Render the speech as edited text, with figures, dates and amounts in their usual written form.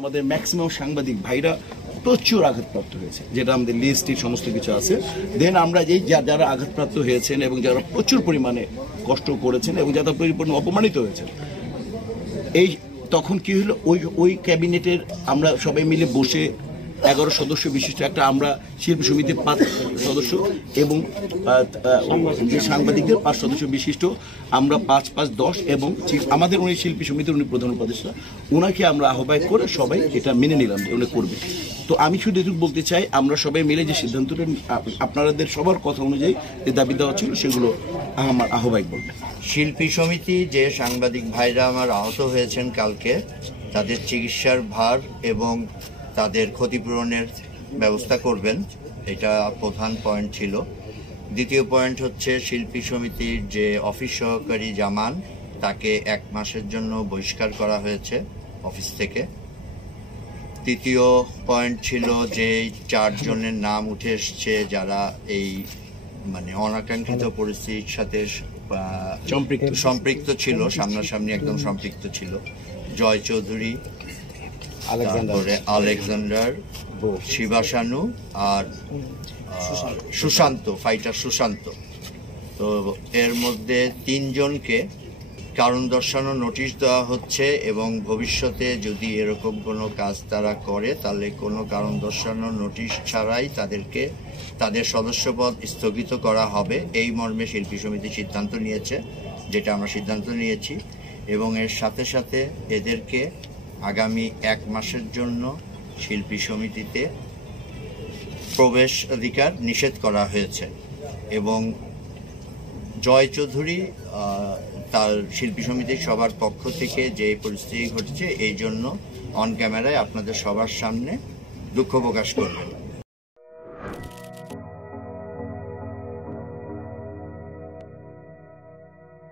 আমাদের ম্যাক্সিমাম সাংবাদিক ভাইরা প্রচুর আঘাতপ্রাপ্ত হয়েছে, যেটা আমাদের লিস্টে সমস্ত কিছু আছে। দেন আমরা এই যারা আঘাতপ্রাপ্ত হয়েছেন এবং যারা প্রচুর পরিমাণে কষ্ট করেছেন এবং যারা পরিপূর্ণ অপমানিত হয়েছেন, এই তখন কি হলো, ওই ক্যাবিনেটের আমরা সবাই মিলে বসে 11 সদস্য বিশিষ্ট একটা আমরা শিল্পী সমিতির 5 সদস্য এবং যে সাংবাদিকদের 5 সদস্য বিশিষ্ট আমরা 5-5-10 এবং আমাদের উনি শিল্পী সমিতির উনি প্রধান উপদেষ্টা, ওনাকে আমরা আহ্বায়ক করে সবাই এটা মেনে নিলাম যে উনি করবে। তো আমি শুধু এটুকু বলতে চাই, আমরা সবাই মিলে যে সিদ্ধান্তটা আপনাদের সবার কথা অনুযায়ী যে দাবি দেওয়া ছিল সেগুলো আমার আহ্বায়ক বলবে। শিল্পী সমিতি যে সাংবাদিক ভাইরা আমার আহত হয়েছেন কালকে, তাদের চিকিৎসার ভার এবং তাদের ক্ষতিপূরণের ব্যবস্থা করবেন, এটা প্রধান পয়েন্ট ছিল। দ্বিতীয় পয়েন্ট হচ্ছে শিল্পী সমিতির যে অফিস সহকারী জামান, তাকে 1 মাসের জন্য বহিষ্কার করা হয়েছে অফিস থেকে। তৃতীয় পয়েন্ট ছিল যে 4 জনের নাম উঠে এসছে যারা এই অনাকাঙ্ক্ষিত পরিস্থিতির সাথে সম্পৃক্ত ছিল, সামনাসামনি একদম সম্পৃক্ত ছিল। জয় চৌধুরী, তারপরে আলেকজান্ডার, শিবাশানু আর সুশান্ত, ফাইটার সুশান্ত। তো এর মধ্যে 3 জনকে কারণ দর্শানোর নোটিশ দেওয়া হচ্ছে এবং ভবিষ্যতে যদি এরকম কোনো কাজ তারা করে তাহলে কোনো কারণ দর্শানোর নোটিশ ছাড়াই তাদেরকে তাদের সদস্যপদ স্থগিত করা হবে। এই মর্মে শিল্পী সমিতি সিদ্ধান্ত নিয়েছে, যেটা আমরা সিদ্ধান্ত নিয়েছি। এবং এর সাথে সাথে এদেরকে আগামী 1 মাসের জন্য শিল্পী সমিতিতে প্রবেশ অধিকার নিষেধ করা হয়েছে। এবং জয় চৌধুরী তার শিল্পী সমিতির সবার পক্ষ থেকে যে পরিস্থিতি ঘটেছে এই জন্য অন ক্যামেরায় আপনাদের সবার সামনে দুঃখ প্রকাশ করবেন।